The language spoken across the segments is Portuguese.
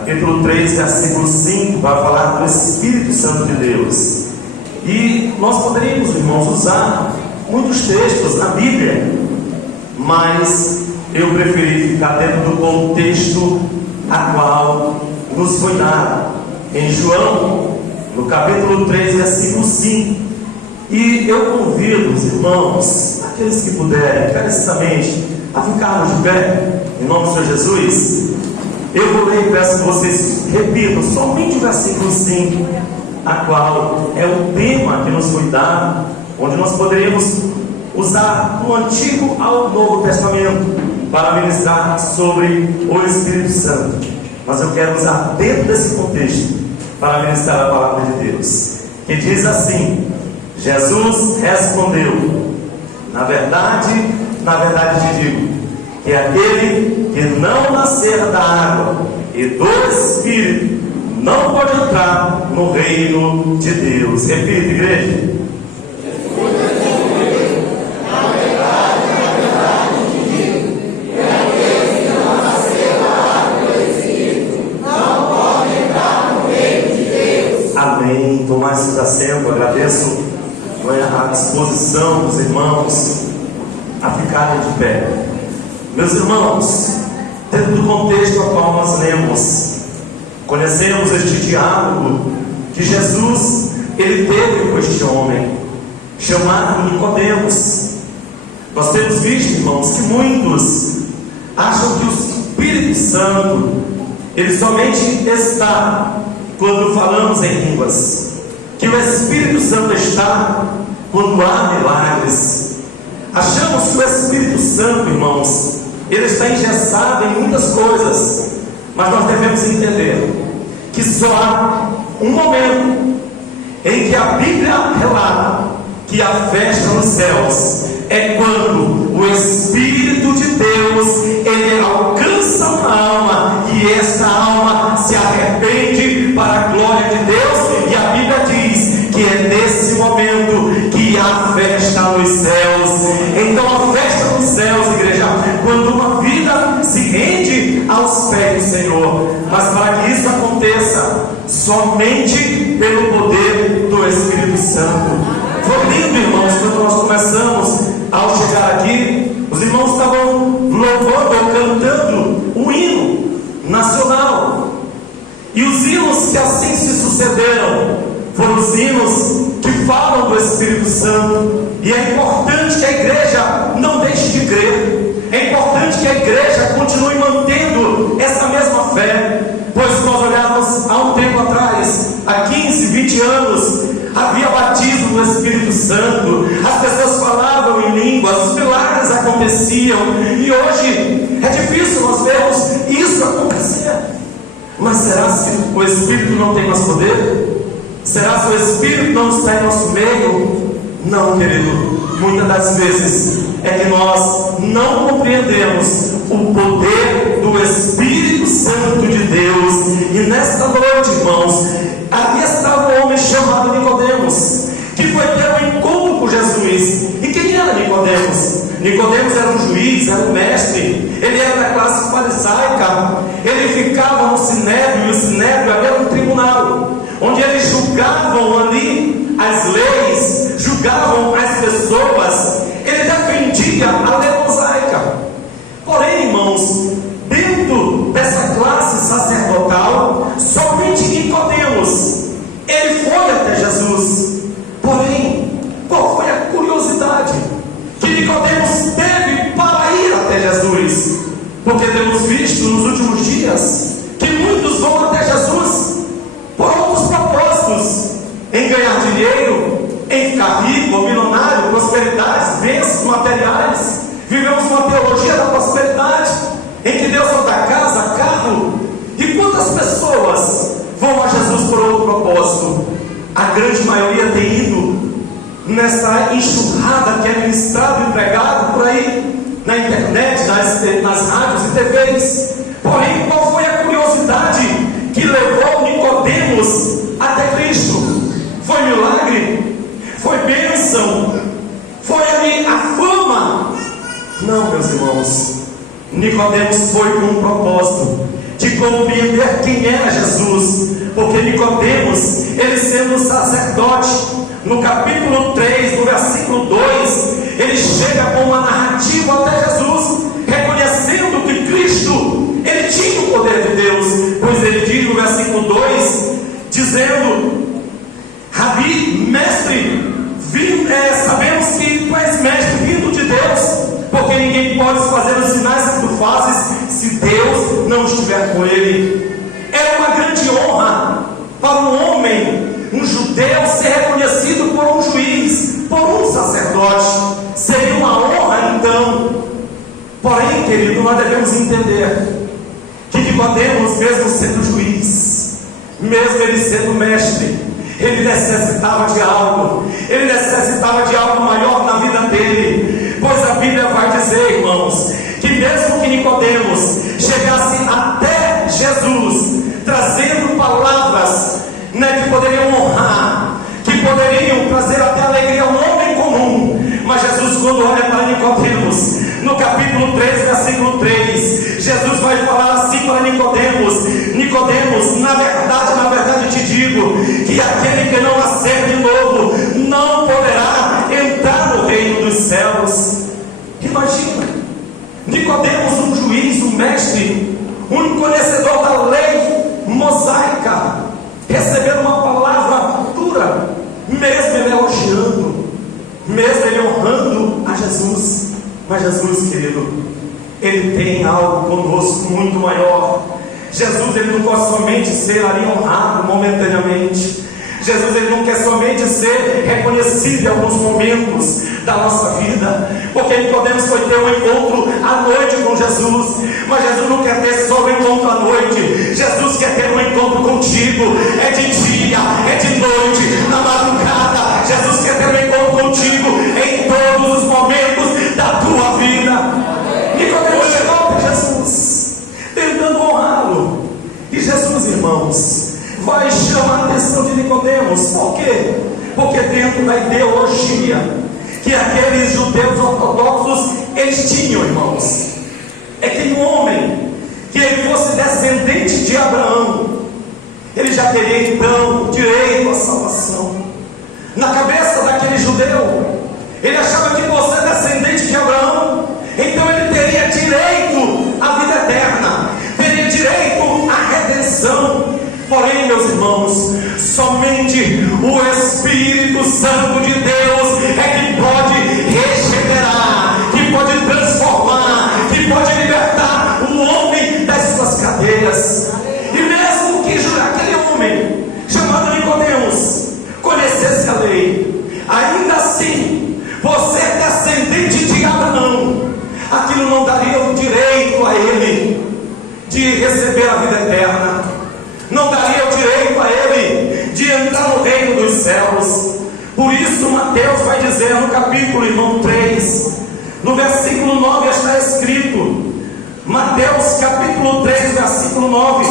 capítulo 3, versículo 5, vai falar do Espírito Santo de Deus. E nós poderíamos, irmãos, usar muitos textos na Bíblia, mas eu preferi ficar dentro do contexto a qual nos foi dado em João, no capítulo 3, versículo 5. E eu convido os irmãos, aqueles que puderem, encarecidamente, a ficarmos de pé, em nome do Senhor Jesus. Eu vou ler e peço que vocês repitam somente o versículo 5, a qual é o tema que nos foi dado, onde nós poderíamos usar do Antigo ao Novo Testamento para ministrar sobre o Espírito Santo. Mas eu quero usar dentro desse contexto para ministrar a palavra de Deus, que diz assim: Jesus respondeu: na verdade te digo, que aquele que não nascer da água e do Espírito não pode entrar no reino de Deus. Repita, igreja. Amém. Tomar esse assento, agradeço a disposição dos irmãos a ficarem de pé. Meus irmãos, dentro do contexto ao qual nós lemos, conhecemos este diálogo que Jesus ele teve com este homem chamado Nicodemos. Nós temos visto, irmãos, que muitos acham que o Espírito Santo ele somente está quando falamos em línguas, que o Espírito Santo está quando há milagres. Achamos que o Espírito Santo, irmãos, ele está engessado em muitas coisas, mas nós devemos entender que só há um momento em que a Bíblia relata que a festa nos céus é quando o Espírito de Deus ele alcança uma alma e essa alma se arrepende para a glória de Deus, e a Bíblia diz que é nesse momento que há festa nos céus. Então a festa nos céus, igreja, quando uma vida se rende aos pés do Senhor. Mas para que isso aconteça, somente pelo poder do Espírito Santo. Foi lindo, irmãos, quando nós começamos, ao chegar aqui, os irmãos estavam louvando ou cantando um hino nacional. E os hinos que assim se sucederam foram os hinos que falam do Espírito Santo. E é importante que a igreja não deixe de crer. É importante que a igreja continue mantendo essa mesma fé. Pois se nós olharmos há um tempo atrás, há 15, 20 anos, havia batismo no Espírito Santo, as pessoas falavam em línguas, os milagres aconteciam, e hoje é difícil nós vermos isso acontecer. Mas será que o Espírito não tem mais poder? Será que o Espírito não está em nosso meio? Não, querido. Muitas das vezes é que nós não compreendemos o poder do Espírito Santo de Deus. E nesta noite, irmãos, ali estava um homem chamado Nicodemos, que foi ter um encontro com Jesus. E quem era Nicodemos? Nicodemos era um juiz, era um mestre. Ele era da classe farisaica. Ele ficava no sinédrio, e o sinédrio era um tribunal, onde eles julgavam ali as leis, julgavam as pessoas. Ele defendia a lei mosaica. Porém, irmãos, dentro dessa classe sacerdotal, somente Nicodemos, ele foi até Jesus. Porém, qual foi a curiosidade que Nicodemos teve para ir até Jesus? Porque temos visto nos últimos dias que muitos vão até Jesus por outros propósitos, em ganhar dinheiro, em ficar rico ou milionário, prosperidades, bênçãos materiais. Vivemos uma teologia da prosperidade, em que Deus não dá casa, carro. E quantas pessoas vão a Jesus por outro propósito? A grande maioria tem ido nessa enxurrada que é ministrado e pregado por aí, na internet, nas rádios e TVs. Porém, qual foi a curiosidade que levou Nicodemos até Cristo? Foi milagre? Foi bênção? Foi ali a fama? Não, meus irmãos. Nicodemos foi com um propósito. de compreender quem era Jesus, porque Nicodemos, ele sendo sacerdote, no capítulo 3, no versículo 2, ele chega com uma narrativa até Jesus, reconhecendo que Cristo, ele tinha o poder de Deus, pois ele diz no versículo 2, dizendo: Rabi, mestre, sabemos que tu és mestre vindo de Deus, porque ninguém pode fazer os sinais que tu fazes se Deus não estiver com ele. É uma grande honra para um homem, um judeu, ser reconhecido por um juiz, por um sacerdote. Seria uma honra então. Porém, querido, nós devemos entender que Nicodemos, mesmo sendo juiz, mesmo ele sendo mestre, ele necessitava de algo, ele necessitava de algo maior na vida dele, pois a Bíblia vai dizer, irmãos, que mesmo que Nicodemos chegasse até Jesus, trazendo palavras, que poderiam honrar, que poderiam trazer até alegria ao homem comum, mas Jesus, quando olha para Nicodemos, no capítulo 3, versículo 3, Jesus vai falar assim para Nicodemos: Nicodemos, na verdade te digo, que aquele que não nascer de novo, não poderá entrar no reino dos céus. Imagina, Nicodemos, um juiz, um mestre, um conhecedor da lei mosaica, recebendo uma palavra dura, mesmo ele elogiando, mesmo ele honrando a Jesus. Mas Jesus, querido, ele tem algo conosco muito maior. Jesus, ele não pode somente ser ali honrado momentaneamente. Jesus, ele não quer somente ser reconhecido em alguns momentos da nossa vida, porque Nicodemos foi ter um encontro à noite com Jesus, mas Jesus não quer ter só um encontro à noite. Jesus quer ter um encontro contigo, é de dia, é de noite, na madrugada. Jesus quer ter um encontro contigo em todos os momentos da tua vida. Nicodemos chegou até Jesus, tentando honrá-lo, e Jesus, irmãos, vai chamar a atenção de Nicodemos. Por quê? Porque dentro da ideologia que aqueles judeus ortodoxos eles tinham, irmãos, é que um homem que ele fosse descendente de Abraão, ele já teria então direito à salvação. Na cabeça daquele judeu, ele achava que por ser descendente de Abraão, então ele teria direito à vida eterna, teria direito à redenção. Porém, meus irmãos, somente o Espírito Santo de Deus é que pode regenerar, que pode transformar, que pode libertar o homem das suas cadeias. E mesmo que aquele homem chamado Nicodemos conhecesse a lei, ainda assim, por ser descendente de Abraão, aquilo não daria o direito a ele de receber a vida eterna, não daria o direito a ele de entrar no reino dos céus. Por isso Mateus vai dizer no capítulo, irmão, 3, no versículo 9 está escrito, Mateus capítulo 3, versículo 9,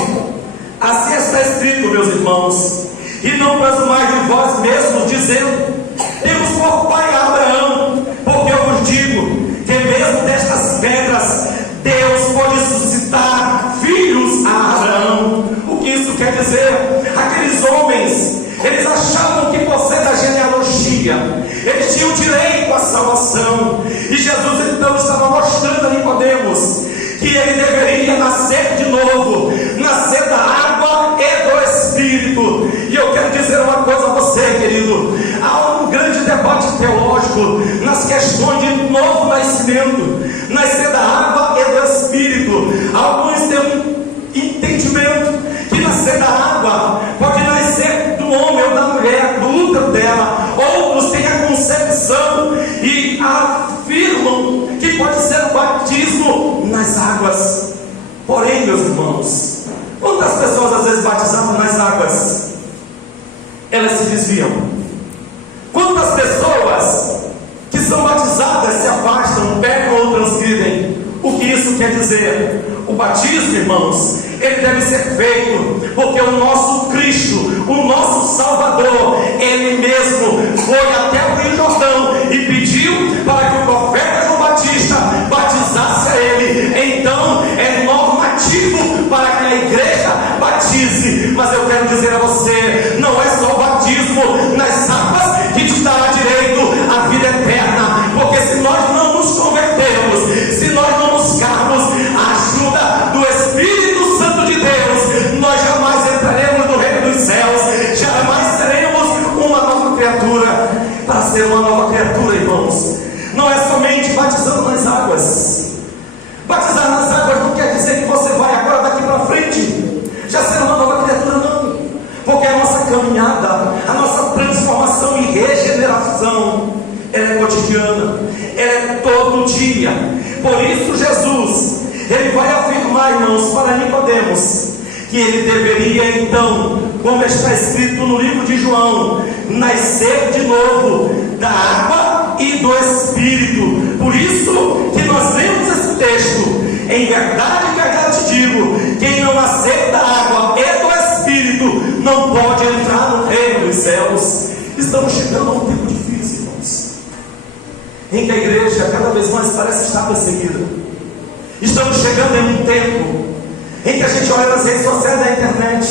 assim está escrito, meus irmãos: e não presumais de vós mesmos, dizendo, temos por pai Abraão, porque eu vos digo, que mesmo destas pedras, Deus pode suscitar filhos a Abraão. O que isso quer dizer? Aqueles homens, eles achavam que por ser da genealogia, eles tinham direito à salvação, e Jesus então estava mostrando a Nicodemos que ele deveria nascer de novo, nascer da água e do Espírito. E eu quero dizer uma coisa a você, querido: há um grande debate teológico nas questões de novo nascimento, nascer da água e do Espírito. Alguns têm um entendimento que nascer da água pode nascer do homem ou da mulher, do útero dela. Outros têm a concepção e afirmam que pode ser o batismo nas águas. Porém, meus irmãos, quantas pessoas às vezes batizavam nas águas, elas se desviam? Quantas pessoas que são batizadas se afastam, pecam ou transgridem? O que isso quer dizer? O batismo, irmãos, ele deve ser feito porque o nosso Cristo, o nosso Salvador, ele mesmo foi até o Rio Jordão e pediu para que o profeta João Batista batizasse a ele. Então é normativo para que a batize, mas eu quero dizer a você, não é só o batismo nas águas que te dará direito à vida eterna, porque se nós não nos convertermos, se nós não buscarmos a ajuda do Espírito Santo de Deus, nós jamais entraremos no reino dos céus, jamais seremos uma nova criatura. Para ser uma nova criatura, irmãos, não é somente batizando nas águas. Batizar nas águas não quer dizer que você vai agora daqui para frente já ser uma nova criatura, não, porque a nossa caminhada, a nossa transformação e regeneração, ela é cotidiana, ela é todo dia. Por isso Jesus, ele vai afirmar, irmãos, para Nicodemos, que ele deveria então, como está escrito no livro de João, nascer de novo da água e do Espírito. Por isso que nós lemos esse texto. Em verdade te digo, quem não nascer da água e do Espírito não pode entrar no reino dos céus. Estamos chegando a um tempo difícil, irmãos, em que a igreja cada vez mais parece estar perseguida. Estamos chegando em um tempo em que a gente olha nas redes sociais da internet,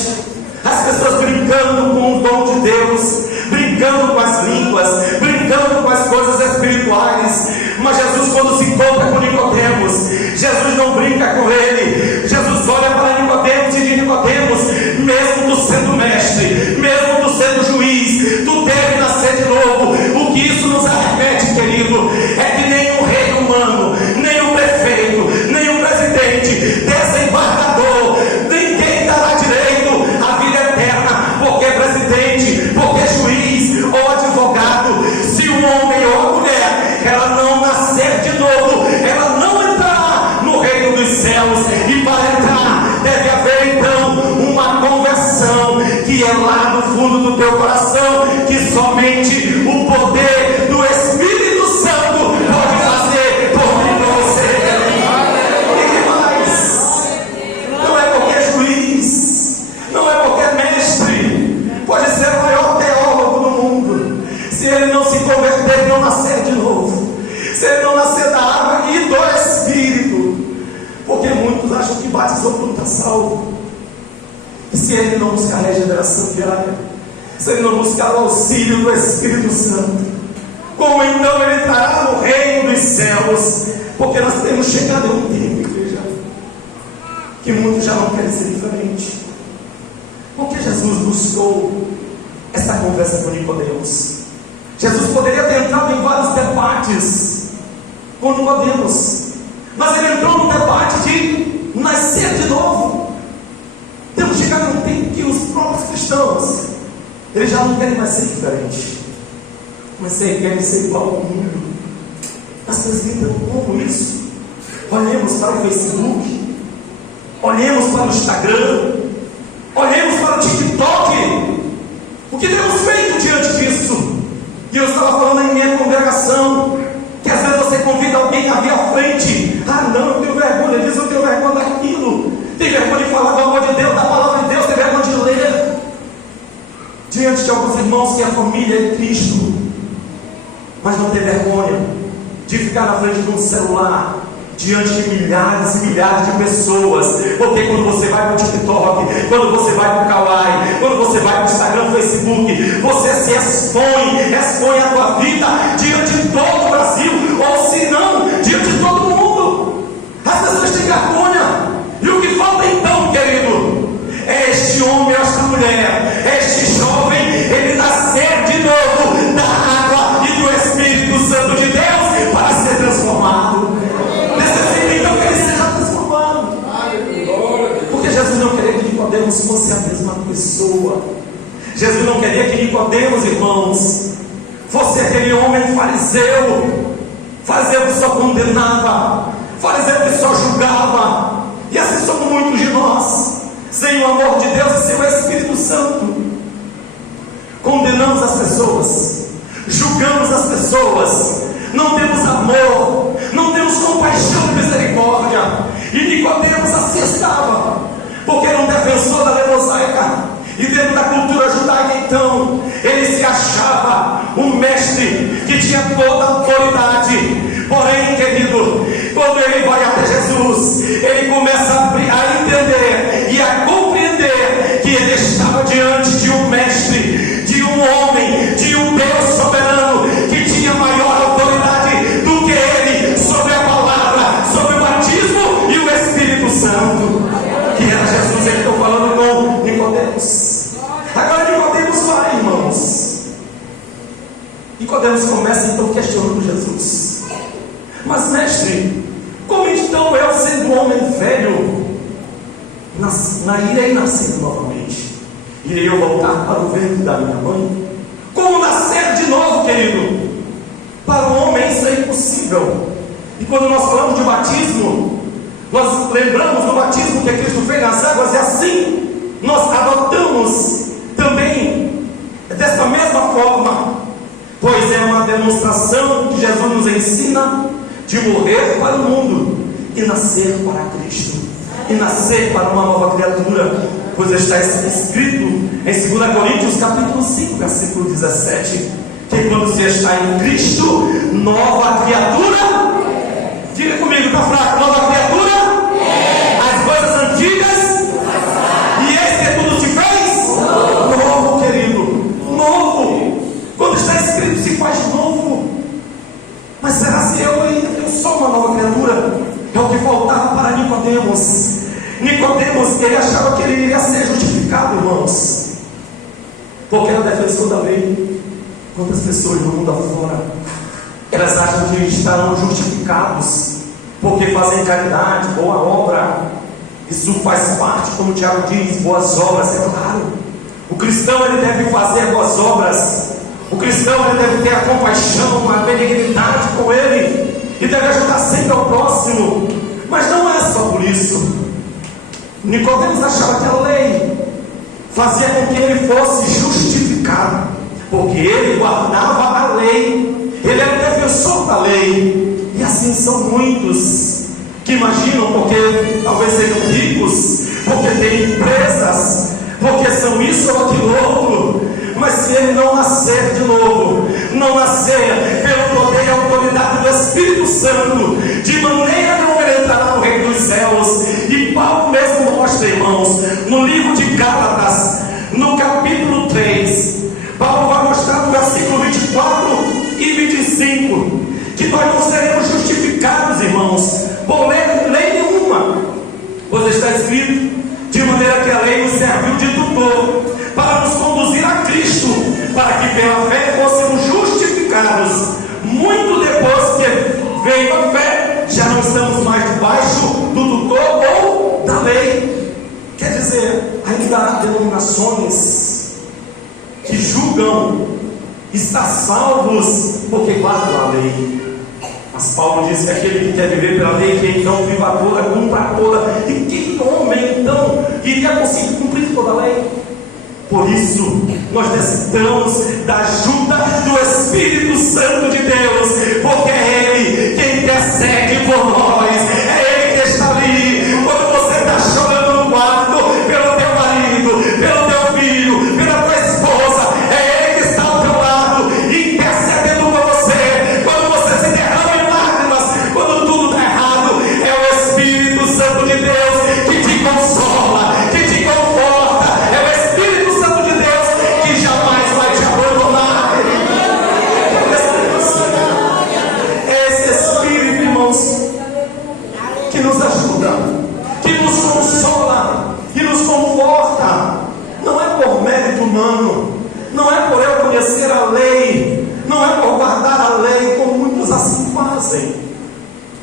as pessoas brincando com o dom de Deus, brincando com as línguas, brincando com as coisas espirituais. Mas Jesus, quando se encontra com Nicodemos, Jesus não brinca com ele. Jesus olha para Nicodemos e diz: Nicodemos, mesmo tu sendo mestre, mesmo tu sendo juiz, tu deve nascer de novo. O que isso nos arremete, querido, é que nem o rei humano, nem o prefeito, nem o presidente, desembargador, ninguém dará direito à vida eterna, porque presidente, porque juiz ou advogado, se um homem ou a mulher, ela não nascer de novo, ela não entrará no reino dos céus. E para entrar, deve haver então uma conversão, que é lá no fundo do teu coração, que somente o poder do Espírito Santo pode fazer por mim e por você. E mais, não é porque é juiz, não é porque é mestre, pode ser o maior teólogo do mundo, se ele não se converter e não nascer de novo, se ele não nascer da água e do Espírito, porque muitos acham que batizou tudo está salvo. E se ele não buscar a regeneração diária, se ele não buscar o auxílio do Espírito Santo, como então ele entrará no reino dos céus? Porque nós temos chegado a um tempo, igreja, que muitos já não querem ser diferente. Porque Jesus buscou essa conversa com Nicodemos. Jesus poderia ter entrado em vários debates com Nicodemos, mas ele entrou no debate de nascer de novo. Temos chegado a um tempo que os próprios cristãos, eles já não querem mais ser diferentes, mas querem ser igual ao mundo. As pessoas gritam: como isso? Olhemos para o Facebook, olhemos para o Instagram, olhemos para o TikTok. O que temos feito diante disso? E eu estava falando em minha congregação, que às vezes você convida alguém a vir à frente. Ah não, eu tenho vergonha disso, eu tenho vergonha daquilo, tem vergonha de falar do amor de Deus, da palavra de Deus, tem vergonha de ler. Diante de alguns irmãos que a família é Cristo, mas não tem vergonha de ficar na frente de um celular, diante de milhares e milhares de pessoas. Porque quando você vai para o TikTok, quando você vai para o Kawaii, quando você vai para o Instagram, Facebook, você se expõe a tua vida diante de todo o Brasil, ou se não, diante de todo mundo. As pessoas têm vergonha. E o que falta então, querido, é este homem, esta mulher, este jovem, ele nascer de novo da água e do Espírito Santo de Deus para ser transformado. Necessita então que ele seja transformado. Porque Jesus não queria que Nicodemos fosse a mesma pessoa. Jesus não queria que Nicodemos, irmãos, fosse aquele homem fariseu que só condenava, fariseu que só julgava. E assim somos muitos de nós, sem o amor de Deus e sem o Espírito Santo. Condenamos as pessoas, julgamos as pessoas, não temos amor, não temos compaixão e misericórdia. E Nicodemos assim estava, porque era um defensor da lei mosaica. E dentro da cultura judaica então, ele se achava um mestre que tinha toda a autoridade. Porém, querido, quando ele vai até Jesus, ele começa a entender e a compreender Nicodemos. Agora Nicodemos vai, irmãos. Nicodemos começa então questionando Jesus. Mas mestre, como então eu, sendo um homem velho, irei nascer novamente? Irei eu voltar para o ventre da minha mãe? Como nascer de novo, querido? Para o homem isso é impossível. E quando nós falamos de batismo, nós lembramos do batismo que Cristo fez nas águas, e assim nós adotamos também desta mesma forma, pois é uma demonstração que Jesus nos ensina de morrer para o mundo e nascer para Cristo, e nascer para uma nova criatura, pois está escrito em 2 Coríntios capítulo 5, versículo 17, que quando você está em Cristo, nova criatura. Diga comigo, está fraco, nova criatura? As coisas antigas, e eis que tudo se fez novo, querido, novo. Quando está escrito, se faz novo. Mas será que eu sou uma nova criatura? É o que faltava para Nicodemos. Nicodemos, ele achava que ele iria ser justificado, irmãos, porque era defensor da lei. Quantas pessoas no mundo afora, elas acham que estarão justificados porque fazem caridade, boa obra. Isso faz parte, como o Tiago diz, boas obras, é claro. O cristão, ele deve fazer boas obras. O cristão, ele deve ter a compaixão, a benignidade com ele, e deve ajudar sempre ao próximo. Mas não é só por isso. Nicodemos achava que a lei fazia com que ele fosse justificado, porque ele guardava a lei, ele era defensor da lei. E assim são muitos que imaginam, porque talvez sejam ricos, porque têm empresas, porque são isso ou aquilo outro, mas se ele não nascer de novo, não nascer pelo poder e autoridade do Espírito Santo, de maneira nenhuma ele entrará no reino dos céus. E Paulo mesmo mostra, irmãos, no livro de Gálatas, no capítulo 3, Paulo vai mostrar no versículo 24 e 25, que nós não seremos justificados, irmãos, por lei nenhuma, pois está escrito, de maneira que a lei nos serviu de tutor, para nos conduzir a Cristo, para que pela fé fôssemos justificados. Muito depois que veio a fé, já não estamos mais debaixo do tutor ou da lei. Quer dizer, ainda há denominações que julgam estar salvos porque guardam a lei. Mas Paulo diz que aquele que quer viver pela lei, que então viva toda, cumpra toda. E que homem então iria conseguir cumprir toda a lei? Por isso, nós necessitamos da ajuda do Espírito Santo de Deus, porque é Ele quem intercede por nós, é Ele que está ali. Quando você está chorando no quarto, pelo teu marido, pelo teu filho, pela tua esposa, é Ele que está ao teu lado, intercedendo por você. Quando você se derrama em lágrimas, quando tudo está errado, é o Espírito Santo de Deus que te consola, que te conforta. É o Espírito Santo de Deus que jamais vai te abandonar. É esse Espírito, irmãos, que nos ajuda, que nos consola, que nos conforta. Não é por mérito humano, não é por eu conhecer a lei, não é por guardar a lei, como muitos assim fazem.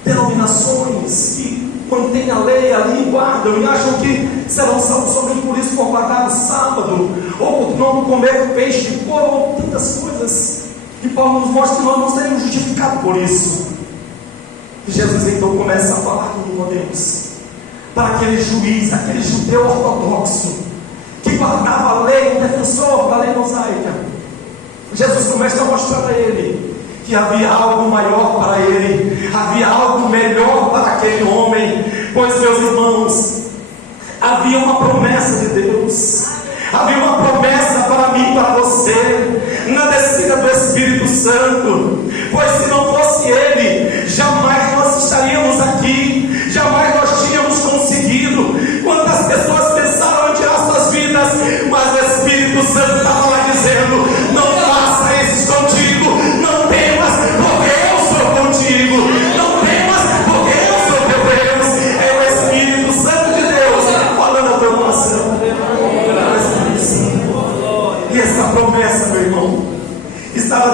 Denominações que mantêm a lei ali, guardam e acham que serão salvos somente por isso, por guardar o sábado, ou por não comer peixe de porco, ou tantas coisas. E Paulo nos mostra que nós não seremos justificados por isso. E Jesus então começa a falar com Nicodemos, para aquele juiz, aquele judeu ortodoxo, que guardava a lei, o defensor da lei mosaica. Jesus começa a mostrar a ele que havia algo maior para ele, havia algo melhor para aquele homem. Pois, meus irmãos, havia uma promessa de Deus, havia uma promessa para mim e para você, na descida do Espírito Santo. Pois se não fosse Ele, jamais nós estaríamos aqui, jamais nós tínhamos conseguido. Quantas pessoas pensaram em tirar suas vidas, mas o Espírito Santo estava lá dizendo: não faça isso contigo, não temas, porque eu sou contigo, não temas, porque eu sou teu Deus. É o Espírito Santo de Deus falando ao teu coração.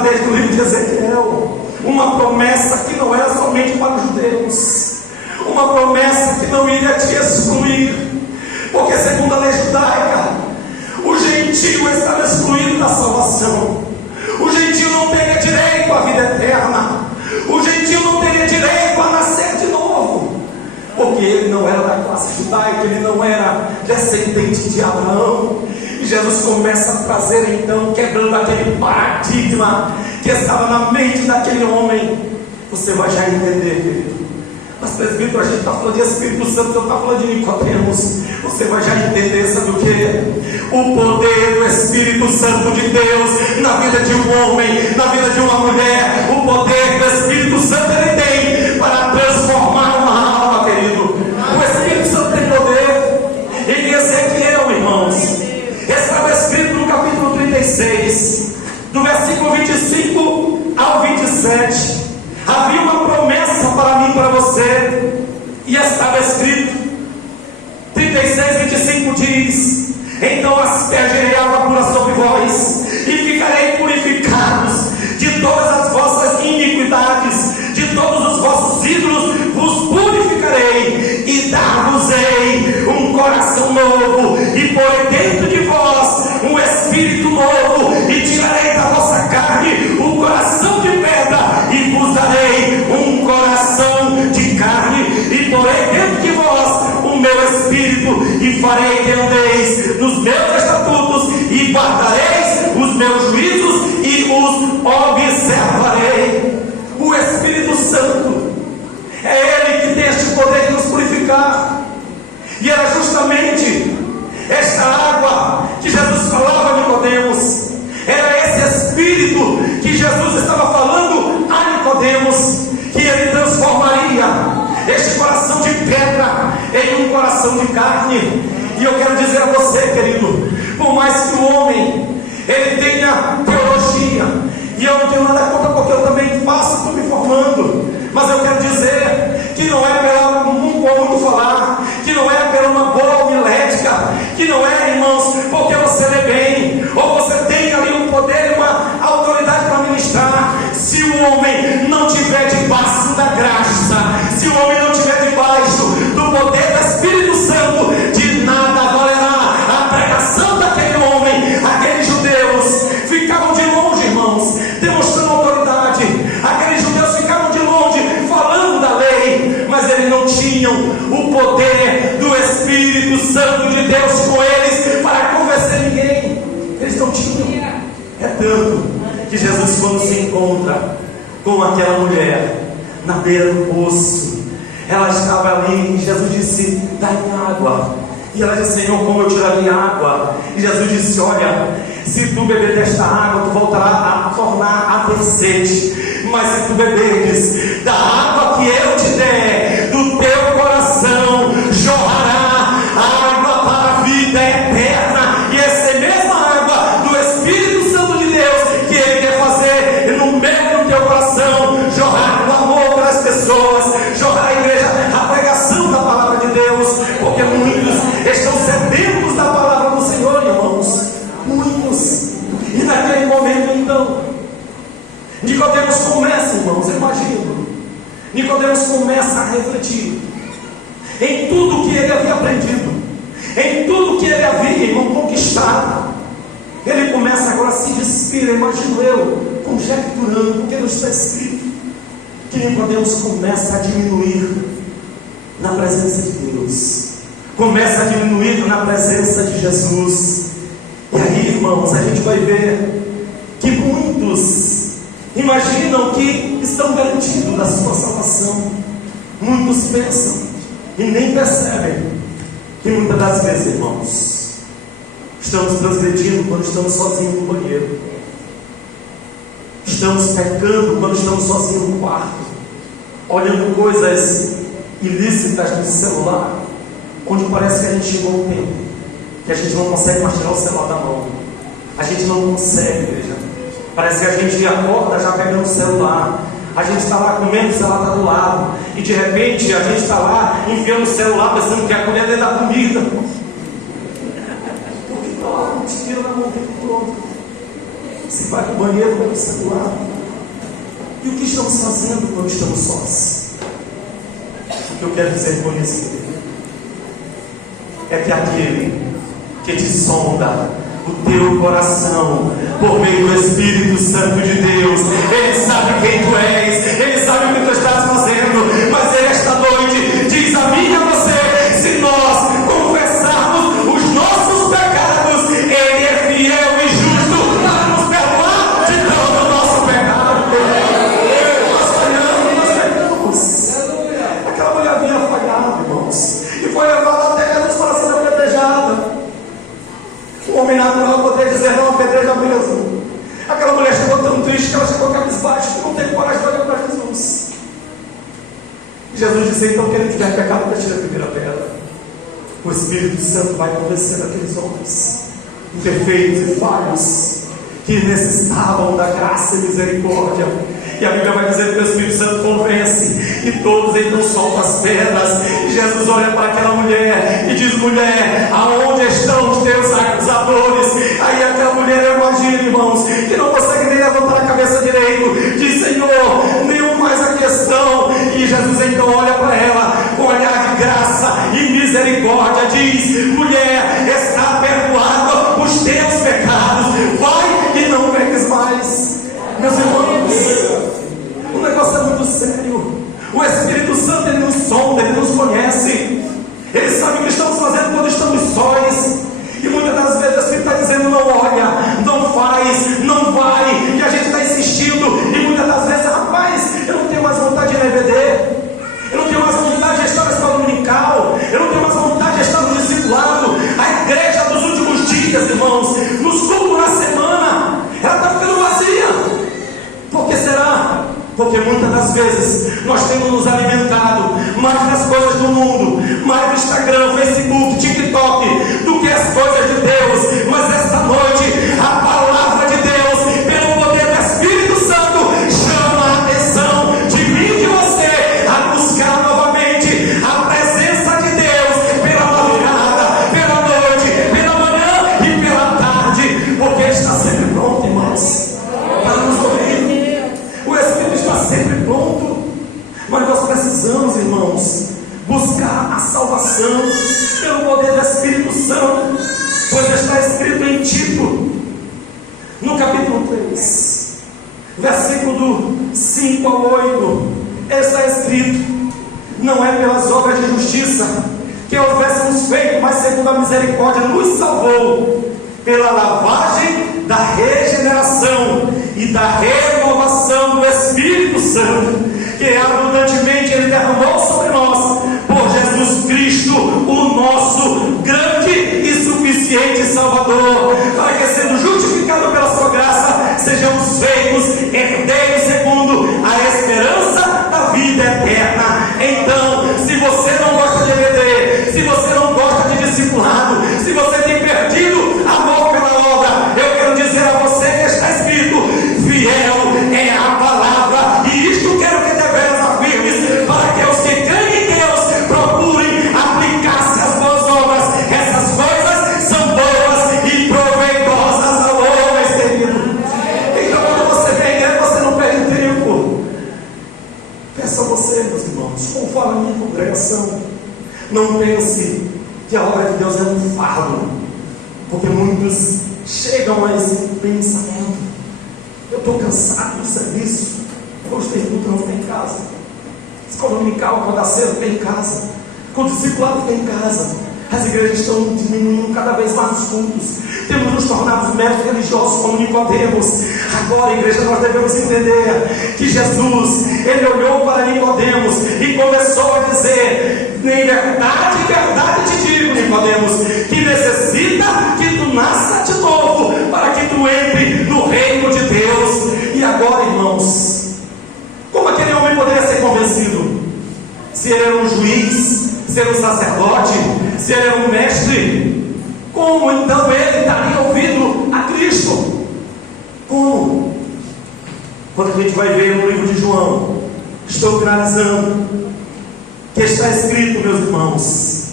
desde o livro de Ezequiel, uma promessa que não era somente para os judeus, uma promessa que não iria te excluir, porque segundo a lei judaica, o gentio estava excluído da salvação. O gentio não teria direito à vida eterna, o gentio não teria direito a nascer de novo, porque ele não era da classe judaica, ele não era descendente de Abraão. E Jesus começa a trazer então, quebrando aquele paradigma que estava na mente daquele homem. Você vai já entender, querido. Mas presbítero, a gente está falando de Espírito Santo, eu estava falando de Nicodemos. Você vai já entender, sabe o que? O poder do Espírito Santo de Deus na vida de um homem, na vida de uma mulher. O poder do Espírito Santo ele tem para transformar uma alma, querido. O Espírito Santo tem poder. Em Ezequiel, irmãos, estava escrito no capítulo 36, do versículo 25 ao 27. Havia uma promessa para mim e para você, e estava escrito, 36, 25 diz: então aspergerei água pura sobre vós, e ficarei purificados de todas as vossas iniquidades, de todos os vossos ídolos vos purificarei, e dar-vos-ei um coração novo, e porei dentro de vós um espírito novo, e tirarei da vossa carne o coração de pedra, e vos darei um coração de carne, e porei dentro de vós o meu espírito, e farei que andeis nos meus estatutos, e guardareis os meus juízos, e os observarei. O Espírito Santo é Ele que tem este poder de nos purificar, e era justamente esta água que Jesus falava a Nicodemos, era esse Espírito que Jesus estava falando a Nicodemos, que ele transformaria este coração de pedra em um coração de carne. E eu quero dizer a você, querido, por mais que o homem ele tenha teologia, e eu não tenho nada contra, porque eu também faço, estou me formando, mas eu quero dizer que não é pela um bom muito falar, que não é pela uma boa homilética, que não é, irmãos, porque você lê bem, ou você tem ali um poder, uma autoridade para ministrar. Se o homem não tiver debaixo da graça, se o homem não tiver debaixo do poder do Espírito Santo, de nada valerá a pregação daquele homem. Aqueles judeus ficavam de longe, irmãos, demonstrando autoridade. Aqueles judeus ficavam de longe falando da lei, mas eles não tinham o poder do Espírito Santo de Deus com eles para convencer ninguém. Eles não tinham. É tanto que Jesus, quando se encontra com aquela mulher na beira do poço, ela estava ali, e Jesus disse: dá-me água. E ela disse: Senhor, como eu tiraria água? E Jesus disse: olha, se tu beber desta água, tu voltará a tornar a ter sede, mas se tu beberes da água que eu te der, do teu coração jorrará água para a vida eterna. E essa mesma água do Espírito Santo de Deus que Ele quer fazer no meio do teu coração, jorrar o amor para as pessoas, jorrar a igreja, a pregação da palavra de Deus, porque muitos estão sedentos da palavra do Senhor, irmãos, muitos. E naquele momento então, Nicodemos começa, irmãos, eu imagino, Nicodemos começa a refletir em tudo que ele havia aprendido, em tudo que ele havia, irmão, conquistado. Ele começa agora a se despir, imagino eu, conjecturando, porque não está escrito que Nicodemos começa a diminuir na presença de Deus, começa a diminuir na presença de Jesus. E aí, irmãos, a gente vai ver que muitos imaginam que estão garantidos da sua salvação. Muitos pensam e nem percebem que muitas das vezes, irmãos, estamos transgredindo quando estamos sozinhos no banheiro, estamos pecando quando estamos sozinhos no quarto, olhando coisas ilícitas no celular, onde parece que a gente chegou a um tempo que a gente não consegue mais tirar o celular da mão. A gente não consegue, igreja. Parece que a gente acorda já pegando o celular. A gente está lá comendo, o celular está do lado, e de repente a gente está lá enfiando o celular pensando que é a colher dentro da comida, porque está lá, a gente tira na mão o tempo todo. Você vai para o banheiro, vai para o celular. E o que estamos fazendo quando estamos sós? O que eu quero dizer com isso é que aquele que te sonda o teu coração por meio do Espírito Santo de Deus, Ele sabe quem tu és, Ele sabe o que tu estás fazendo, mas Ele esta noite diz a mim e a você: se nós confessarmos os nossos pecados, Ele é fiel e justo para nos perdoar de todo o nosso pecado. Nós falhamos, nós pecamos. Aquela mulher havia falhado, irmãos, e foi levada até Jesus para ser apedrejada. O homem natural poderia dizer: não, apedreja mesmo. Aquela mulher chegou tão triste que ela chegou cabisbaixo, que não teve coragem de olhar para Jesus. Jesus disse: então, quem tiver pecado, para tirar a primeira pedra. O Espírito Santo vai convencer aqueles homens imperfeitos e falhos, que necessitavam da graça e misericórdia. E a Bíblia vai dizer que o Espírito Santo convence, e todos então soltam as pedras. E Jesus olha para aquela mulher e diz: mulher, aonde estão os teus acusadores? Aí aquela mulher, eu imagino, irmãos, que não consegue nem levantar a cabeça direito, diz: Senhor, nenhum mais aqui estão. E Jesus então olha para ela com olhar de graça e misericórdia, diz: mulher, está perdoado os teus pecados, vai e não peques mais. Meus irmãos, o negócio é muito sério. O Espírito Santo, Ele nos sonda, Ele nos conhece, Ele sabe o que estamos fazendo quando estamos sós. E muitas das vezes o Espírito está dizendo: não olha, não faz, não vai. E a gente está insistindo. E muitas das vezes: rapaz, eu não tenho mais vontade de ir na EBD, eu não tenho mais vontade de estar na escola dominical, eu não tenho mais vontade de estar no discipulado. A igreja dos últimos dias, irmãos, nos cultos na semana, ela está ficando vazia. Por que será? Porque muitas das vezes nós temos nos alimentado mais das coisas do mundo, mais do Instagram, Facebook, TikTok, do que as coisas de Deus. Mas esta noite, a palavra de Deus, pelo poder do Espírito Santo, chama a atenção de mim e de você a buscar novamente a presença de Deus pela madrugada, pela noite, pela manhã e pela tarde, porque está sempre pronto, irmãos, para nos ouvir. O Espírito está sempre pronto, mas nós precisamos, irmãos, buscar a salvação pelo poder do Espírito Santo, pois está escrito em Tito, no capítulo 3, versículo do 5 ao 8, está escrito: não é pelas obras de justiça que houvéssemos feito, mas segundo a misericórdia nos salvou, pela lavagem da regeneração e da renovação do Espírito Santo, que abundantemente Ele derramou sobre nós, por Jesus Cristo, o nosso grande e suficiente Salvador, para que, sendo justificado pela sua graça, sejamos feitos herdeiros segundo a esperança da vida eterna. Então, se você não gosta de EBD, se você não gosta de discipulado, se você tem perdido amor pela obra, eu quero dizer a você que está escrito: fiel é a palavra, e isto quero que deveras afirmes, para que os que creem em Deus procurem aplicar-se às boas obras. Essas coisas são boas e proveitosas ao homem, querido. Então, quando você vem, você não perde tempo. Peço a você, meus irmãos, conforme a minha congregação, não pense que a obra de Deus é um fardo, porque muitos chegam a esse pensamento: eu estou cansado do serviço, hoje tem culto, não tem em casa, escola dominical, quando dá cedo, tem em casa, com o discipulado, tem em casa. As igrejas estão diminuindo cada vez mais os cultos, temos nos tornado médicos religiosos como Nicodemos. Agora, igreja, nós devemos entender que Jesus, Ele olhou para Nicodemos e começou a dizer: em verdade, verdade te digo, Nicodemos, que necessita que tu nasça de novo, para que tu entre no reino de Deus. E agora, irmãos, como aquele homem poderia ser convencido? Se ele era um juiz, se era um sacerdote, se ele era um mestre, como então ele estaria ouvindo a Cristo? Como? Quando a gente vai ver no livro de João, estou finalizando, que está escrito, meus irmãos,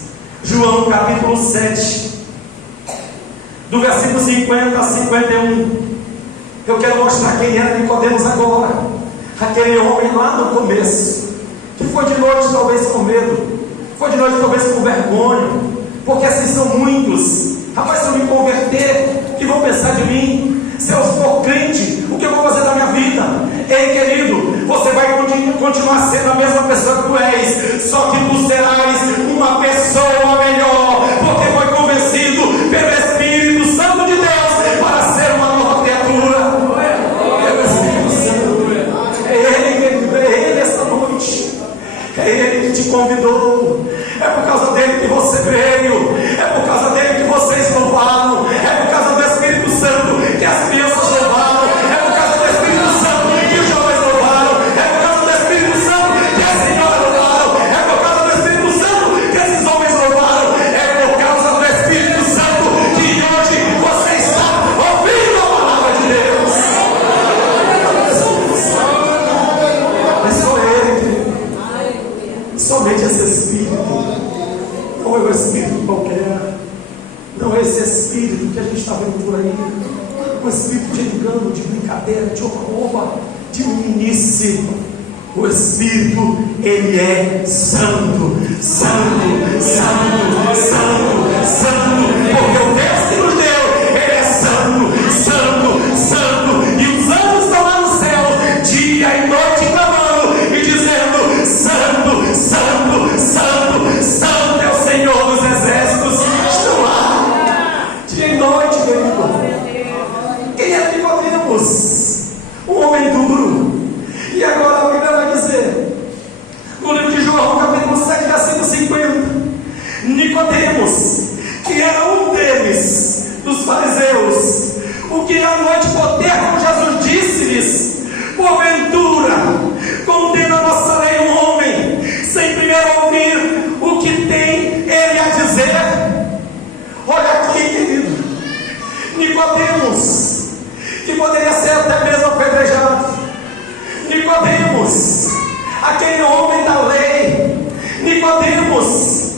João capítulo 7, do versículo 50 a 51, Eu quero mostrar quem era Nicodemos agora. Aquele homem lá no começo, que foi de noite talvez com medo, foi de noite talvez com vergonha, porque assim são muitos. Rapaz, se eu me converter, o que vão pensar de mim? Se eu for crente, o que eu vou fazer da minha vida? Ei, querido, você vai continuar sendo a mesma pessoa que tu és, só que tu serás uma pessoa melhor, porque foi convencido pelo Espírito Santo de Deus para ser uma nova criatura. É o Espírito Santo. É Ele, querido, é Ele esta noite. É Ele que te convidou. É por causa dele que você veio. É por causa dele que vocês louvaram. É por causa do Espírito Santo que as crianças louvaram. É por causa do Espírito Santo que os jovens louvaram. É por causa do Espírito Santo que as senhoras louvaram. É por causa do Espírito Santo que esses homens louvaram. É por causa do Espírito Santo que hoje você está ouvindo a palavra de Deus. É só Ele. Somente esse Espírito. Não é o Espírito qualquer. Não é esse Espírito que a gente está vendo por aí. O Espírito de engano, de brincadeira, de oba-oba, de meninice. O Espírito, Ele é santo, santo, santo, santo, santo. Porque o Deus que nos deu, Ele é santo, santo, santo. E os anjos estão lá no céu, dia e noite, clamando e dizendo: santo, santo, santo, santo é o Senhor dos exércitos. Estão lá, dia e noite, querido. Quem era Nicodemos? Um homem duro. E agora a Bíblia vai dizer, no livro de João, capítulo 7, versículo 50, Nicodemos, que era um deles, dos fariseus, o que à noite por ter com Jesus disse-lhes: porventura condena a nossa lei um homem, sem primeiro ouvir o que tem ele a dizer? Olha aqui, querido, Nicodemos, que poderia ser até mesmo apedrejado. Nicodemos, aquele homem da lei. Nicodemos,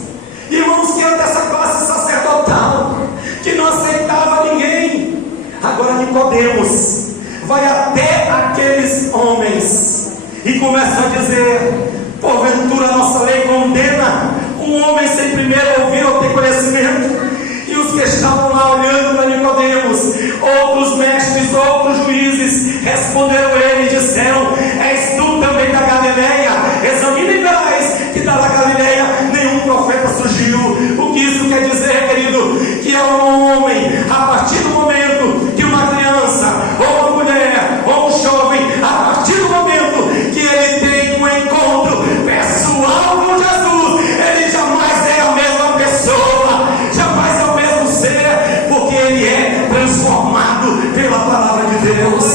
irmãos, que era dessa classe sacerdotal, que não aceitava ninguém. Agora Nicodemos vai até aqueles homens e começa a dizer: porventura a nossa lei condena um homem sem primeiro ouvir ou ter conhecimento? E os que estavam lá olhando para Nicodemos, outros mestres, outros juízes, responderam ele e disseram: és tu também da Galileia? Examina e verás que da Galileia nenhum profeta surgiu. O que isso quer dizer, querido? Que é um homem, a partir do momento que uma criança, ou uma mulher, ou um jovem, a partir do momento que ele tem um encontro pessoal com Jesus, ele jamais é a mesma pessoa, jamais é o mesmo ser, porque ele é transformado pela palavra de Deus.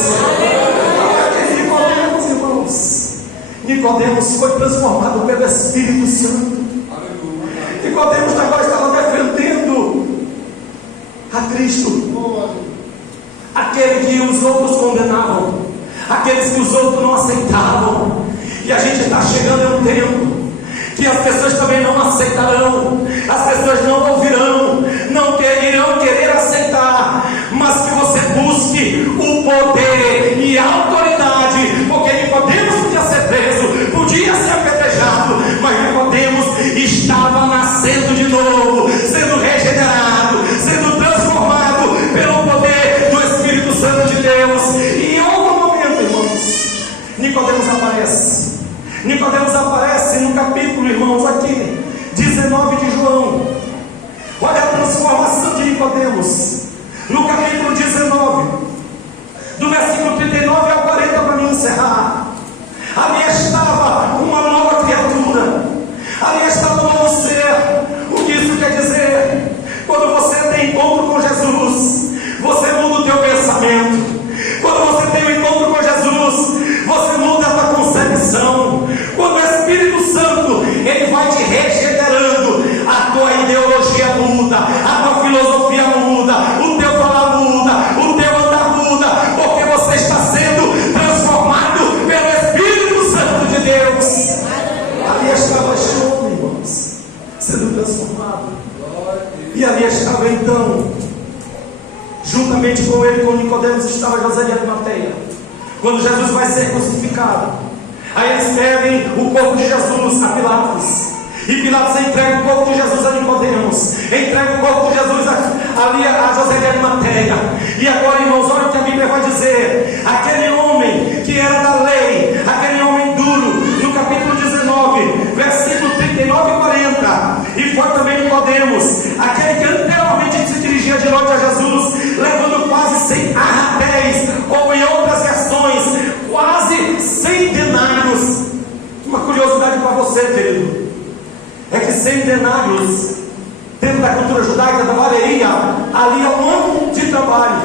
Nicodemos, irmãos, Nicodemos foi transformado pelo Espírito Santo. Nicodemos agora estava defendendo a Cristo, aquele que os outros condenavam, aqueles que os outros não aceitavam. E a gente está chegando em um tempo que as pessoas também não aceitarão, as pessoas não ouvirão, não irão querer aceitar, mas que você busque o poder e a autoridade, porque Nicodemos podia ser preso, podia ser apedrejado, mas Nicodemos estava nascendo de novo, sendo regenerado, sendo transformado pelo poder do Espírito Santo de Deus. E em algum momento, irmãos, Nicodemos aparece. Nicodemos aparece no capítulo, irmãos, aqui 19 de João. Olha a transformação de Nicodemos no capítulo 19, do versículo 39 ao 40, para mim encerrar. Ali estava uma nova criatura, ali estava um novo ser. O que isso quer dizer? Quando você tem encontro com Jesus, você muda o teu pensamento. Quando você tem um encontro com Jesus, você muda a tua concepção. Quando o Espírito Santo, ele vai te regenerando, a tua ideologia muda, a tua filosofia muda, o teu falar muda, o teu andar muda, porque você está sendo transformado pelo Espírito Santo de Deus. Ali estava este homem, irmãos, sendo transformado. E ali estava então Juntamente com ele, com Nicodemos, estava José de Arimateia. Quando Jesus vai ser crucificado, aí eles pedem o corpo de Jesus a Pilatos. E Pilatos entrega o corpo de Jesus a Nicodemos, entrega o corpo de Jesus ali a José de Arimateia. E agora, irmãos, olha o que a Bíblia vai dizer. Aquele homem que era da lei, aquele homem duro, no capítulo 19, versículo 39 e 40, e foi também Nicodemos, aquele que anteriormente se dirigia de noite a Jesus, levando quase 100 arratéis, ou em outras versões, quase 100 denários. Uma curiosidade para você, querido, é que 100 denários, dentro da cultura judaica, valeria ali a um ano de trabalho.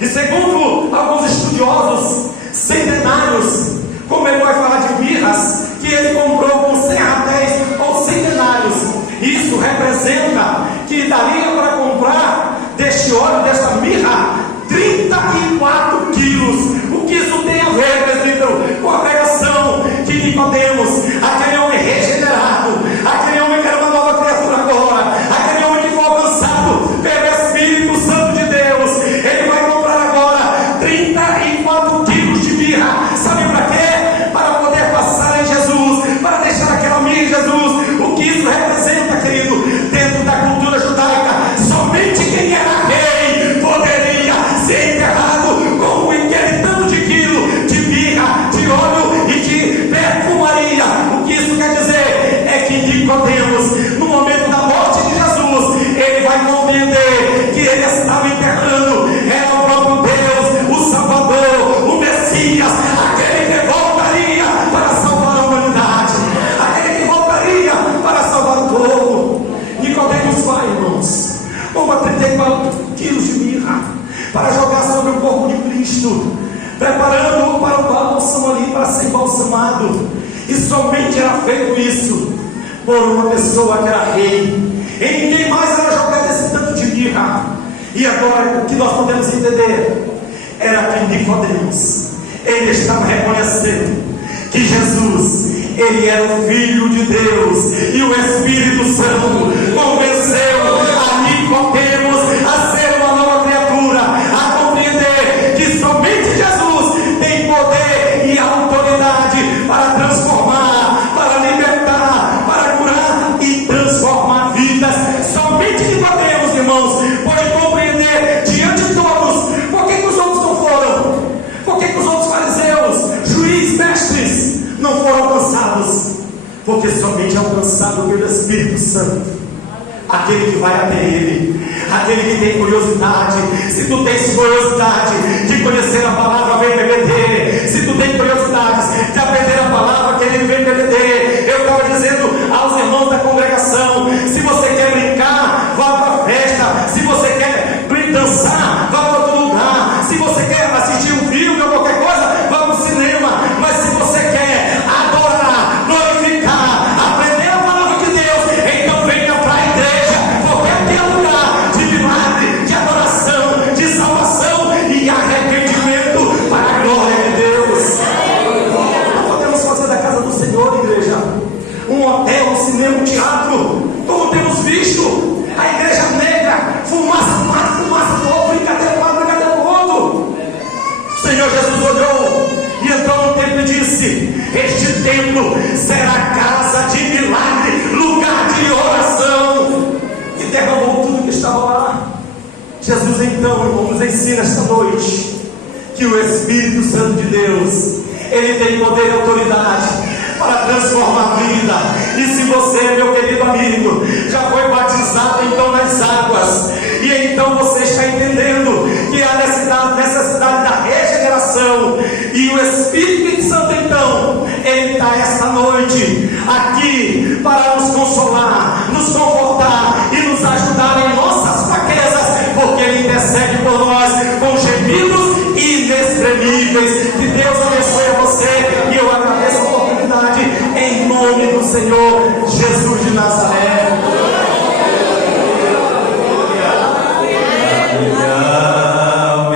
E segundo alguns estudiosos, 100 denários, como ele vai falar de mirras, que ele comprou com 100 arratéis ou 100 denários, isso representa que daria para comprar deste óleo, desta mirra, 34 quilos. O que isso tem a ver, presbítero, com a pregação de Nicodemos, aquele homem regenerado, aquele homem que era uma nova criatura agora, aquele homem que foi alcançado pelo Espírito Santo de Deus? Ele vai comprar agora 34 quilos de mirra. Sabe para quê? Para poder passar em Jesus, para deixar aquela mirra em Jesus. O que isso representa, querido? Dentro da cultura judaica, somente quem era rei poderia ser enterrado com aquele tanto de quilo de mirra, de óleo e de perfumaria. O que isso quer dizer? É que Nicodemos, no momento da morte de Jesus, ele vai compreender que ele estava enterrando era o próprio Deus, o Salvador, o Messias, aquele que voltaria para salvar a humanidade, aquele que voltaria para salvar o povo. Nicodemos vai, irmãos, toma 34 quilos de mirra para jogar sobre o corpo de Cristo, preparando-o para o bálsamo ali, para ser balsamado. E somente era feito isso por uma pessoa que era rei. Em ninguém mais era jogado esse tanto de mirra. E agora o que nós podemos entender era que Nicodemos, ele estava reconhecendo que Jesus, ele era o Filho de Deus, e o Espírito Santo convenceu a Nicodemos a ser uma nova criatura, a compreender que somente Jesus tem poder e autoridade para transformar, para libertar, para curar e transformar vidas. Somente Nicodemos, irmãos, pode compreender diante de todos. Por que os outros não foram? Por que os outros fariseus, juízes, mestres não foram alcançados? Porque somente é alcançado pelo Espírito Santo aquele que vai até ele, aquele que tem curiosidade. Se tu tens curiosidade de conhecer a palavra, vem beber. Se tu tens curiosidade de aprender a palavra, querido, vem beber. Eu estava dizendo aos irmãos da congregação: se você quer brincar, vá para a festa. Se você quer dançar, vá para outro lugar. Se você quer assistir um filme ou qualquer coisa, vá para o cinema. Mas se você quer adorar, glorificar, aprender a palavra de Deus, então venha para a igreja, porque aqui é lugar de milagre, de adoração, de salvação e arrependimento para a glória de Deus. Não podemos fazer da casa do Senhor, igreja, um hotel, um cinema, um teatro, como temos visto. A igreja negra, fumaça do mato, fumaça do outro, brincadeira do lado, brincadeira do outro. O Senhor Jesus olhou e entrou no templo e disse: este templo será casa de milagre, lugar de oração. E derramou tudo que estava lá. Jesus então, irmão, nos ensina esta noite que o Espírito Santo de Deus, ele tem poder e autoridade para transformar a vida. E se você, meu querido amigo, já foi batizado então nas águas, e então você está entendendo que há necessidade da regeneração, e o Espírito Santo então, ele está esta noite aqui para nos consolar, nos confortar e nos ajudar em nossas fraquezas, porque ele intercede por nós com gemidos inexprimíveis. Que Deus abençoe a você, e eu agradeço a oportunidade em nome do Senhor Jesus de Nazaré.